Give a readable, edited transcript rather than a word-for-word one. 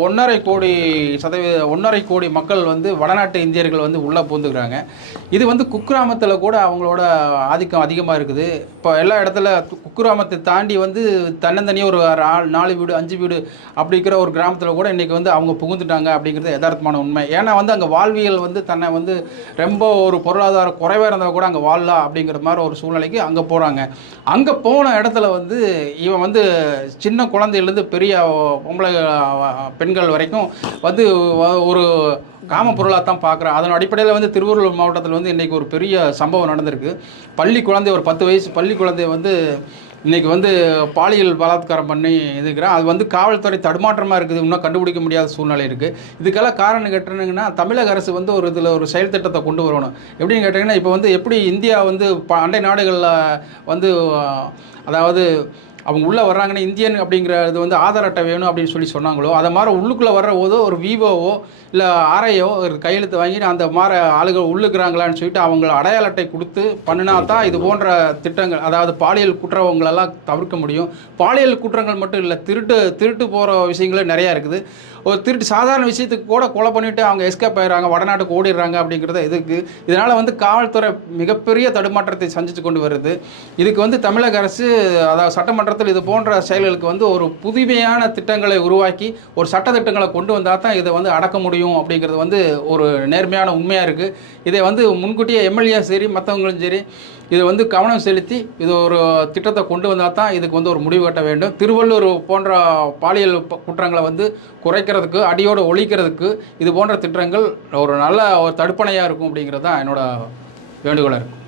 1,5 கோடி மக்கள் வந்து வடநாட்டு இந்தியர்கள் வந்து உள்ளே பூந்துக்கிறாங்க. இது வந்து குக்கிராமத்தில் கூட அவங்களோட ஆதிக்கம் அதிகமாக இருக்குது. இப்போ எல்லா இடத்துல குக்கிராமத்தை தாண்டி வந்து தன்னந்தனியாக ஒரு 4 வீடு 5 வீடு அப்படி இருக்கிற ஒரு கிராமத்தில் கூட இன்றைக்கி வந்து அவங்க புகுந்துட்டாங்க அப்படிங்கிறது யதார்த்தமான உண்மை. ஏன்னா வந்து அங்கே வாழ்வியல் வந்து தன்னை வந்து ரொம்ப ஒரு பொருளாதார குறைவாக இருந்தால் கூட அங்கே வாழலாம் அப்படிங்கிற மாதிரி ஒரு சூழ்நிலைக்கு அங்கே போகிறாங்க. அங்கே போன இடத்துல வந்து இவன் வந்து சின்ன குழந்தையிலேருந்து பெரிய பொம்பளை பெண்கள் வரைக்கும் வந்து ஒரு காம பொருளாக தான் பார்க்குறேன். அதன் அடிப்படையில் வந்து திருவள்ளூர் மாவட்டத்தில் வந்து இன்றைக்கி ஒரு பெரிய சம்பவம் நடந்திருக்கு. பள்ளி குழந்தை, ஒரு 10 வயசு பள்ளி குழந்தை வந்து இன்றைக்கி வந்து பாலியல் பலாத்காரம் பண்ணி இருக்கிறேன். அது வந்து காவல்துறை தடுமாற்றமாக இருக்குது, இன்னும் கண்டுபிடிக்க முடியாத சூழ்நிலை இருக்குது. இதுக்கெல்லாம் காரணம் கேட்டிங்கன்னா தமிழக அரசு வந்து ஒரு செயல் திட்டத்தை கொண்டு வரணும். எப்படின்னு கேட்டிங்கன்னா, இப்போ வந்து எப்படி இந்தியா வந்து அண்டை நாடுகளில் வந்து அதாவது அவங்க உள்ளே வர்றாங்கன்னா இந்தியன் அப்படிங்கிறது வந்து ஆதார் அட்டை வேணும் அப்படின்னு சொன்னாங்களோ, அதை மாதிரி உள்ளுக்குள்ளே வர்ற போதோ ஒரு விவோவோ இல்லை ஆர்ஐயோ ஒரு கையெழுத்து வாங்கிட்டு அந்த மாதிரி ஆளுகள் உள்ளுக்குறாங்களான்னு சொல்லிட்டு அவங்கள அடையாள அட்டை கொடுத்து பண்ணினா தான் இது போன்ற திட்டங்கள், அதாவது பாலியல் குற்றங்களெல்லாம் தவிர்க்க முடியும். பாலியல் குற்றங்கள் மட்டும் இல்லை, திருட்டு போகிற விஷயங்களும் நிறையா இருக்குது. ஒரு திருட்டு சாதாரண விஷயத்துக்கு கூட கொலை பண்ணிவிட்டு அவங்க எஸ்கேப் ஆயிடுறாங்க, வடநாட்டுக்கு ஓடிடுறாங்க அப்படிங்கிறத இதுக்கு. இதனால் வந்து காவல்துறை மிகப்பெரிய தடுமாற்றத்தை சந்தித்து கொண்டு வருது. இதுக்கு வந்து தமிழக அரசு, அதாவது சட்டமன்றத்தில் இது போன்ற செயல்களுக்கு வந்து ஒரு புதுமையான திட்டங்களை உருவாக்கி ஒரு சட்டத்திட்டங்களை கொண்டு வந்தால் தான் இதை வந்து அடக்க முடியும் அப்படிங்கிறது வந்து ஒரு நேர்மையான உண்மையாக இருக்குது. இதை வந்து முன்கூட்டியே எம்எல்ஏ சரி மற்றவங்களும் சரி இதை வந்து கவனம் செலுத்தி இது ஒரு திட்டத்தை கொண்டு வந்தால் தான் இதுக்கு வந்து ஒரு முடிவு கட்ட வேண்டும். திருவள்ளூர் போன்ற பாலியல் குற்றங்களை வந்து குறைக்கிறதுக்கு, அடியோடு ஒழிக்கிறதுக்கு இது போன்ற திட்டங்கள் ஒரு நல்ல ஒரு தடுப்பணையாக இருக்கும் அப்படிங்கிறது தான் என்னோட வேண்டுகோளாக இருக்குது.